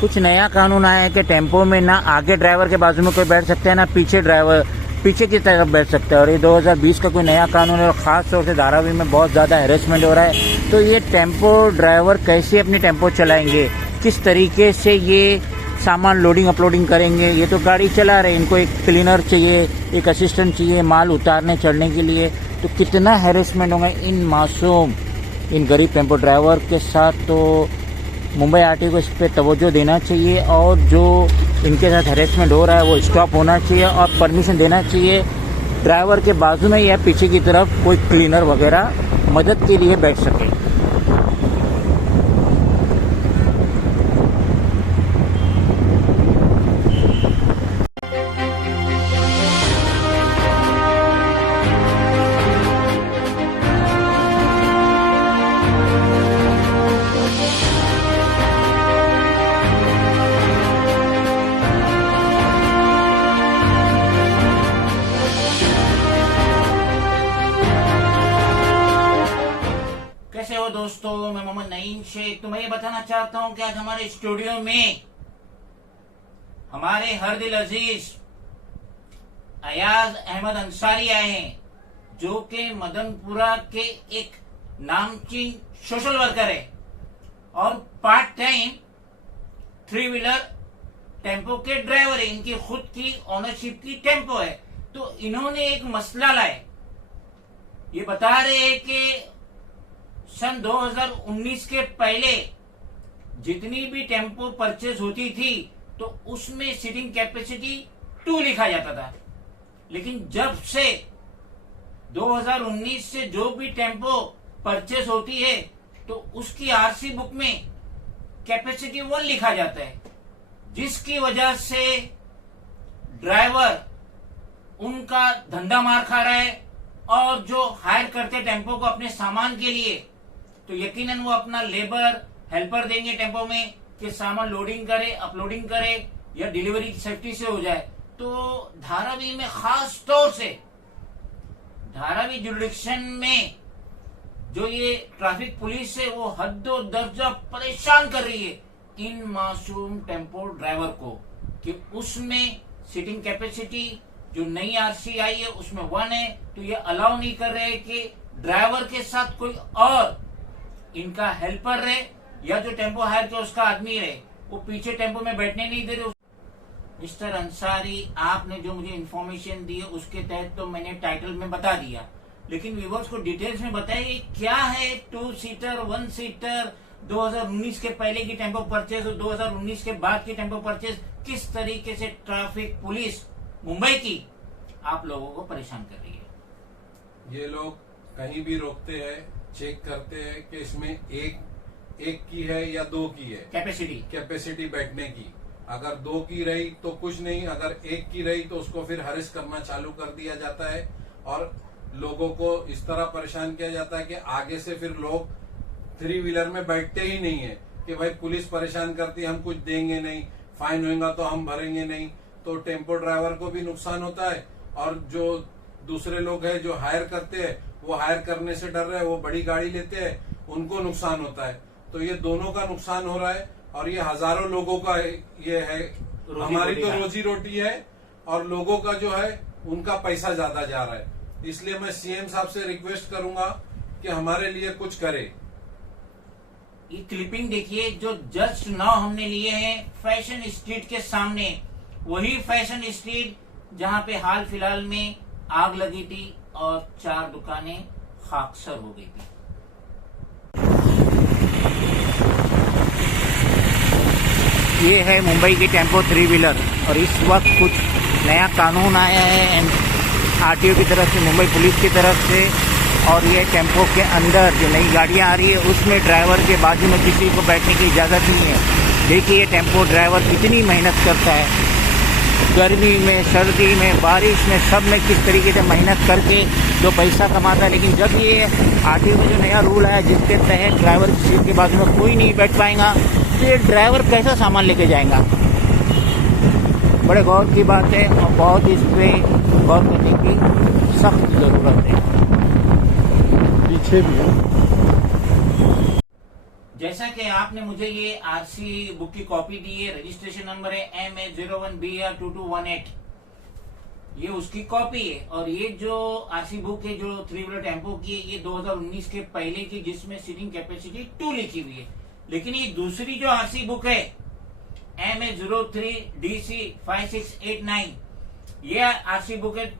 कुछ नया कानून आया है कि टेम्पो में ना आगे ड्राइवर के बाजू में कोई बैठ सकता है ना पीछे ड्राइवर पीछे की तरफ बैठ सकता है। और ये 2020 का कोई नया कानून है और ख़ास तौर से धारावी में बहुत ज़्यादा हैरेसमेंट हो रहा है। तो ये टेम्पो ड्राइवर कैसे अपनी टेम्पो चलाएंगे, किस तरीके से ये सामान लोडिंग अपलोडिंग करेंगे। ये तो गाड़ी चला रहे, इनको एक क्लीनर चाहिए, एक असिस्टेंट चाहिए माल उतारने चढ़ने के लिए। तो कितना हैरेसमेंट होगा इन मासूम इन गरीब टेम्पो ड्राइवर के साथ। तो मुंबई आरटीओ को इस पर तवज्जो देना चाहिए और जो इनके साथ हैरेसमेंट हो रहा है वो स्टॉप होना चाहिए और परमिशन देना चाहिए ड्राइवर के बाजू में या पीछे की तरफ कोई क्लीनर वगैरह मदद के लिए बैठ सके। कैसे हो दोस्तों, मैं मोहम्मद नईम शेख। तो मैं ये बताना चाहता हूं कि आज हमारे स्टूडियो में हमारे हर दिल अजीज अयाज अहमद अंसारी आए हैं, जो कि मदनपुरा के एक नामचीन सोशल वर्कर है और पार्ट टाइम 3 व्हीलर टेम्पो के ड्राइवर है। इनकी खुद की ओनरशिप की टेम्पो है। तो इन्होंने एक मसला लाए, ये बता रहे हैं कि सन 2019 के पहले जितनी भी टेम्पो परचेज होती थी तो उसमें सीटिंग कैपेसिटी 2 लिखा जाता था, लेकिन जब से 2019 से जो भी टेम्पो परचेज होती है तो उसकी आरसी बुक में कैपेसिटी 1 लिखा जाता है, जिसकी वजह से ड्राइवर उनका धंधा मार खा रहा है। और जो हायर करते टेम्पो को अपने सामान के लिए, तो यकीनन वो अपना लेबर हेल्पर देंगे टेम्पो में कि सामान लोडिंग करे, अपलोडिंग करे या डिलीवरी सेफ्टी से हो जाए। तो धारावी में खास तौर से धारावी जुरिडिक्शन में जो ये ट्रैफिक पुलिस है वो हद्दो दर्जा परेशान कर रही है इन मासूम टेम्पो ड्राइवर को कि उसमें सीटिंग कैपेसिटी जो नई आरसी आई है उसमें 1 है। तो ये अलाउ नहीं कर रहे कि ड्राइवर के साथ कोई और इनका हेल्पर रहे या जो टेम्पो हायर किया उसका आदमी रहे, वो पीछे टेम्पो में बैठने नहीं दे रहे। मिस्टर अंसारी, आपने जो मुझे इन्फॉर्मेशन दी है उसके तहत तो मैंने टाइटल में बता दिया, लेकिन व्यूअर्स को डिटेल्स में बताइए क्या है 2 सीटर 1 सीटर 2019 के पहले की टेम्पो परचेज और 2019 के बाद की टेम्पो परचेज, किस तरीके से ट्रैफिक पुलिस मुंबई की आप लोगों को परेशान कर रही है। ये लोग कहीं भी रोकते हैं, चेक करते हैं कि इसमें एक की है या 2 की है कैपेसिटी बैठने की। अगर 2 की रही तो कुछ नहीं, अगर 1 की रही तो उसको फिर हरेस करना चालू कर दिया जाता है और लोगों को इस तरह परेशान किया जाता है कि आगे से फिर लोग 3 व्हीलर में बैठते ही नहीं है कि भाई पुलिस परेशान करती है, हम कुछ देंगे नहीं, फाइन होगा तो हम भरेंगे नहीं। तो टेम्पो ड्राइवर को भी नुकसान होता है और जो दूसरे लोग हैं जो हायर करते हैं वो हायर करने से डर रहे हैं, वो बड़ी गाड़ी लेते हैं, उनको नुकसान होता है। तो ये दोनों का नुकसान हो रहा है और ये हजारों लोगों का ये है। हमारी तो रोजी रोटी है और लोगों का जो है उनका पैसा ज्यादा जा रहा है। इसलिए मैं सीएम साहब से रिक्वेस्ट करूंगा कि हमारे लिए कुछ करे। ये क्लिपिंग देखिए जो जस्ट नाउ हमने लिए हैं फैशन स्ट्रीट के सामने, वही फैशन स्ट्रीट जहां पे हाल फिलहाल में आग लगी थी और 4 दुकानें खाकसर हो गई थी। ये है मुंबई की टेम्पो 3 व्हीलर और इस वक्त कुछ नया कानून आया है आरटीओ की तरफ से, मुंबई पुलिस की तरफ से। और ये टेम्पो के अंदर जो नई गाड़ियां आ रही है उसमें ड्राइवर के बाजू में किसी को बैठने की इजाज़त नहीं है। देखिए ये टेम्पो ड्राइवर कितनी मेहनत करता है, गर्मी में, सर्दी में, बारिश में, सब में किस तरीके से मेहनत करके जो पैसा कमाता है। लेकिन जब ये आरटीओ में जो नया रूल है जिसके तहत ड्राइवर की सीट के बाजू में कोई नहीं बैठ पाएगा, तो ये ड्राइवर कैसा सामान लेके जाएगा। बड़े गौर की बात है और बहुत इस पर गौर करने की सख्त ज़रूरत है। पीछे भी है। जैसा कि आपने मुझे ये आरसी बुक की कॉपी दी है, रजिस्ट्रेशन नंबर है MA01BR2218, ये उसकी कॉपी है। और ये जो आरसी बुक है जो 3 व्हीलर टेम्पो की है, ये 2019 के पहले की, जिसमें सीटिंग कैपेसिटी 2 लिखी हुई है। लेकिन ये दूसरी जो आरसी बुक है MA03DC5689, ये आरसी बुक है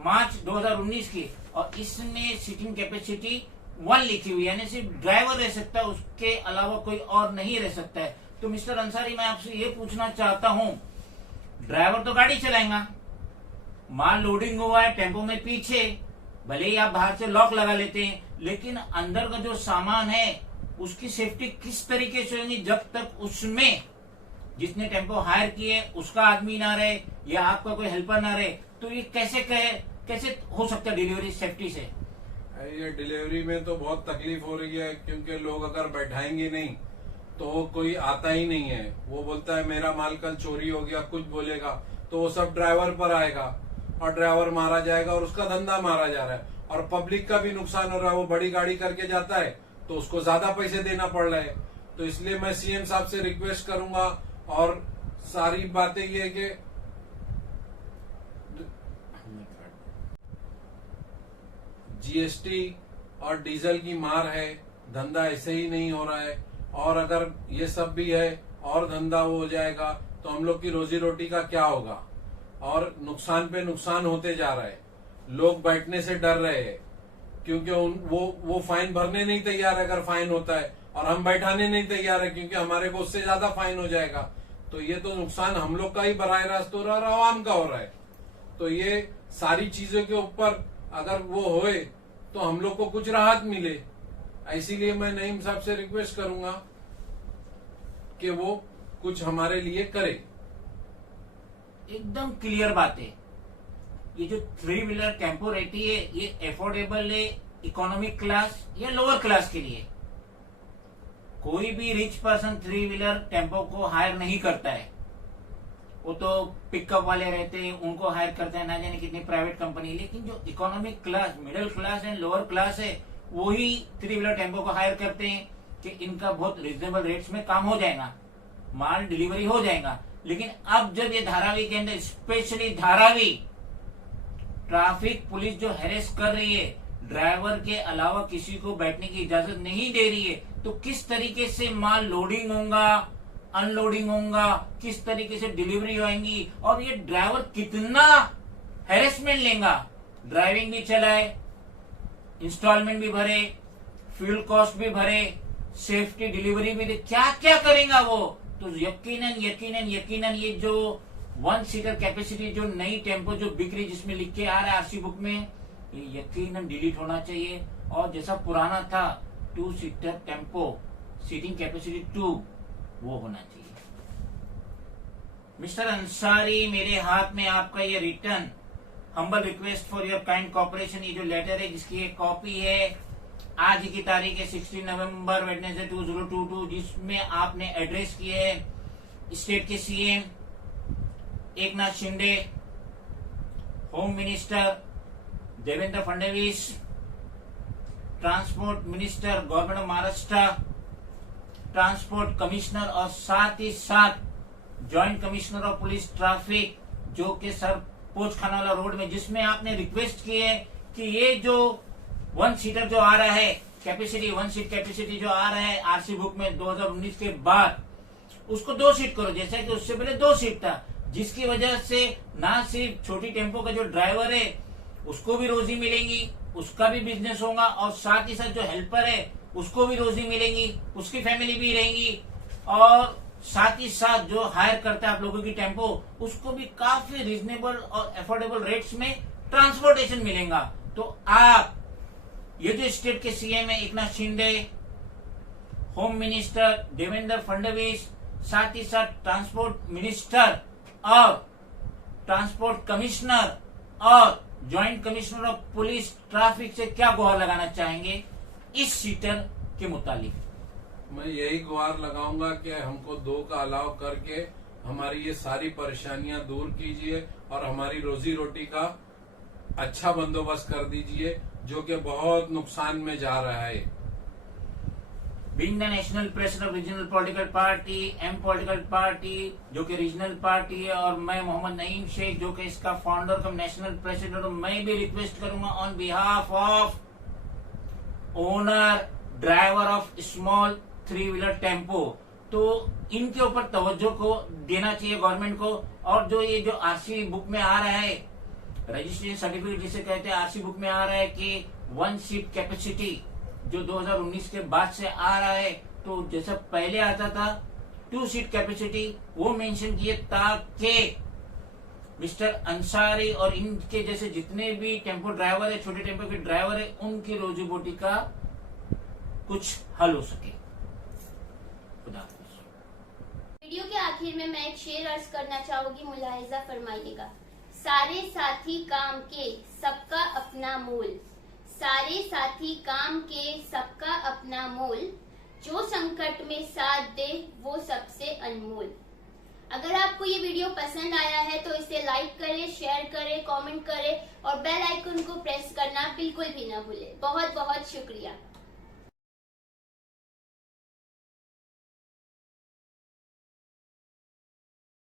मार्च 2019 की, और इसमें सीटिंग कैपेसिटी 1 लिखी हुई है, यानी सिर्फ ड्राइवर रह सकता है, उसके अलावा कोई और नहीं रह सकता है। तो मिस्टर अंसारी, मैं आपसे ये पूछना चाहता हूं, ड्राइवर तो गाड़ी चलाएगा, माल लोडिंग हुआ है टेम्पो में पीछे, भले ही आप बाहर से लॉक लगा लेते हैं, लेकिन अंदर का जो सामान है उसकी सेफ्टी किस तरीके से होगी जब तक उसमें जिसने टेम्पो हायर किए उसका आदमी ना रहे या आपका कोई हेल्पर ना रहे? तो ये कैसे हो सकता है डिलीवरी सेफ्टी से? ये डिलीवरी में तो बहुत तकलीफ हो रही है, क्योंकि लोग अगर बैठाएंगे नहीं तो कोई आता ही नहीं है। वो बोलता है मेरा माल कल चोरी हो गया, कुछ बोलेगा तो वो सब ड्राइवर पर आएगा और ड्राइवर मारा जाएगा और उसका धंधा मारा जा रहा है, और पब्लिक का भी नुकसान हो रहा है। वो बड़ी गाड़ी करके जाता है तो उसको ज्यादा पैसे देना पड़ रहा है। तो इसलिए मैं सीएम साहब से रिक्वेस्ट करूंगा, और सारी बातें ये कि जीएसटी और डीजल की मार है, धंधा ऐसे ही नहीं हो रहा है, और अगर ये सब भी है और धंधा हो जाएगा तो हम लोग की रोजी रोटी का क्या होगा? और नुकसान पे नुकसान होते जा रहा है। लोग बैठने से डर रहे हैं, क्योंकि वो फाइन भरने नहीं तैयार है अगर फाइन होता है, और हम बैठाने नहीं तैयार है क्योंकि हमारे को उससे ज्यादा फाइन हो जाएगा। तो ये तो नुकसान हम लोग का ही बराह रास्त हो रहा है और आवाम का हो रहा है। तो ये सारी चीजों के ऊपर अगर वो होए तो हम लोग को कुछ राहत मिले। इसीलिए मैं नईम साहब से रिक्वेस्ट करूंगा कि वो कुछ हमारे लिए करे। एकदम क्लियर बात है, ये जो 3 व्हीलर टेम्पो रहती है ये एफोर्डेबल है इकोनॉमिक क्लास या लोअर क्लास के लिए। कोई भी रिच पर्सन 3 व्हीलर टेम्पो को हायर नहीं करता है, वो तो पिकअप वाले रहते हैं उनको हायर करते हैं, ना जाने कितनी प्राइवेट कंपनी। लेकिन जो economic class, middle class and lower class है, वही 3 व्हीलर टेम्पो को हायर करते हैं कि इनका बहुत रिजनेबल रेट्स में काम हो जाएगा, माल डिलीवरी हो जाएगा। लेकिन अब जब ये धारावी के अंदर, स्पेशली धारावी, ट्रैफिक पुलिस जो हैरेस कर रही है, ड्राइवर के अलावा किसी को बैठने की इजाजत नहीं दे रही है, तो किस तरीके से माल लोडिंग होगा, अनलोडिंग होगा, किस तरीके से डिलीवरी होगी, और ये ड्राइवर कितना हैरेसमेंट लेगा? ड्राइविंग भी चलाए, इंस्टॉलमेंट भी भरे, फ्यूल कॉस्ट भी भरे, सेफ्टी डिलीवरी भी दे, क्या क्या करेगा वो? तो यकीनन ये जो 1 सीटर कैपेसिटी जो नई टेम्पो जो बिक रही, जिसमें लिख के आ रहा है आरसी बुक में, ये यकीनन डिलीट होना चाहिए। और जैसा पुराना था 2 सीटर टेम्पो सीटिंग कैपेसिटी 2, वो होना चाहिए। मिस्टर अंसारी, मेरे हाथ में आपका ये return humble request for your kind cooperation, ये जो लेटर है जिसकी एक कॉपी है, आज की तारीख है 16 नवंबर वेडनेसडे 2022, जिसमें आपने एड्रेस किए है स्टेट के CM Eknath Shinde, home minister Devendra Fadnavis, transport minister government of Maharashtra, transport commissioner, और साथ ही साथ joint commissioner of police traffic, जो कि सर पोचखानावाला रोड में, जिसमें आपने रिक्वेस्ट की है कि ये जो 1 सीटर जो आ रहा है कैपेसिटी, 1 सीट कैपेसिटी जो आ रहा है आरसी बुक में 2019 के बाद, उसको 2 सीट करो, जैसा कि उससे पहले 2 सीट था, जिसकी वजह से ना सिर्फ छोटी टेम्पो का जो ड्राइवर है उसको भी रोजी मिलेगी, उसका भी बिजनेस होगा, और साथ ही साथ जो हेल्पर है उसको भी रोजी मिलेगी, उसकी फैमिली भी रहेगी, और साथ ही साथ जो हायर करता है आप लोगों की टेम्पो, उसको भी काफी रिजनेबल और अफोर्डेबल रेट्स में ट्रांसपोर्टेशन मिलेगा। तो आप ये जो स्टेट के सीएम है एकनाथ शिंदे, होम मिनिस्टर देवेंद्र फडणवीस, साथ ही साथ ट्रांसपोर्ट मिनिस्टर और ट्रांसपोर्ट कमिश्नर और joint commissioner of police traffic से क्या गुहार लगाना चाहेंगे इस सीटर के मुतालिक? मैं यही गुहार लगाऊंगा कि हमको 2 का अलाव करके हमारी ये सारी परेशानियां दूर कीजिए और हमारी रोजी रोटी का अच्छा बंदोबस्त कर दीजिए, जो कि बहुत नुकसान में जा रहा है। Being the national president of regional political party, um political party जो कि रीजनल पार्टी है, और मैं मोहम्मद नईम शेख जो कि इसका फाउंडर कम नेशनल प्रेसिडेंट, मैं भी रिक्वेस्ट करूंगा on behalf of owner driver of small 3-व्हीलर टेम्पो, तो इनके ऊपर तवज्जो को देना चाहिए गवर्नमेंट को। और जो ये जो आरसी बुक में आ रहा है, रजिस्ट्रेशन सर्टिफिकेट जिसे कहते हैं, आरसी बुक में आ रहा है कि 1 सीट कैपेसिटी जो 2019 के बाद से आ रहा है, तो जैसा पहले आता था 2 सीट कैपेसिटी, वो मेंशन किए ताकि मिस्टर अंसारी और इनके जैसे जितने भी टेम्पो ड्राइवर है, छोटे टेम्पो के ड्राइवर है, उनकी रोजी रोटी का कुछ हल हो सके। खुदा वीडियो के आखिर में मैं एक शेर अर्ज करना चाहूंगी, मुलाहिजा फरमाइएगा। सारे साथी काम के सबका अपना मोल, सारे साथी काम के सबका अपना मोल, जो संकट में साथ दे वो सबसे अनमोल। अगर आपको ये वीडियो पसंद आया है तो इसे लाइक करें, शेयर करें, कमेंट करें और बेल आइकन को प्रेस करना बिल्कुल भी ना भूलें। बहुत बहुत शुक्रिया।